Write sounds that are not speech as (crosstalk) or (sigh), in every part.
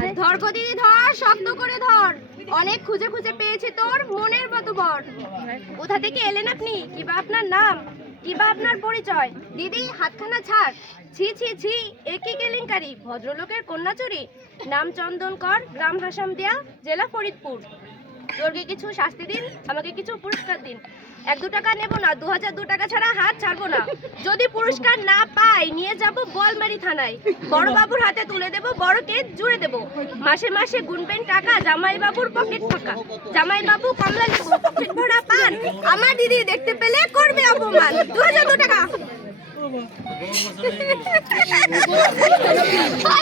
দেখো দিদি, ধর, শক্ত করে ধর। অনেক খুঁজে খুঁজে পেয়েছি তোর মনের মতো বর। কোথা থেকে এলেন আপনি? কিবা আপনার নাম? কিবা আপনার পরিচয়? দিদি, হাতখানা ছাড়। ছি ছি ছি একই কেলেঙ্কারি? ভদ্রলোকের কন্যা চুরি নাম চন্দন কর গ্রাম হাসাম দেয়া জেলা ফরিদপুর। তোরকে কিছু শাস্তি দিন আমাকে কিছু পুরস্কার দিন। এক দু টাকা নেব না দু হাজার দু টাকা ছাড়া হাত ছাড়বো না। যদি পুরস্কার না পাই নিয়ে যাব বলমারি থানায়। বড় বাবুর হাতে তুলে দেব বড় কেস জুড়ে দেব। মাসে মাসে গুনবেন টাকা জামাই বাবুর পকেট ফাঁকা। জামাই বাবু কমলা লেবু পকেট ভরা পান। আমার দিদি দেখতে পেলে করবে অপমান। দু হাজার দু টাকা। (laughs)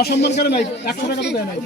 অসম্মান করে নাই একশো টাকা তো দেয় নাই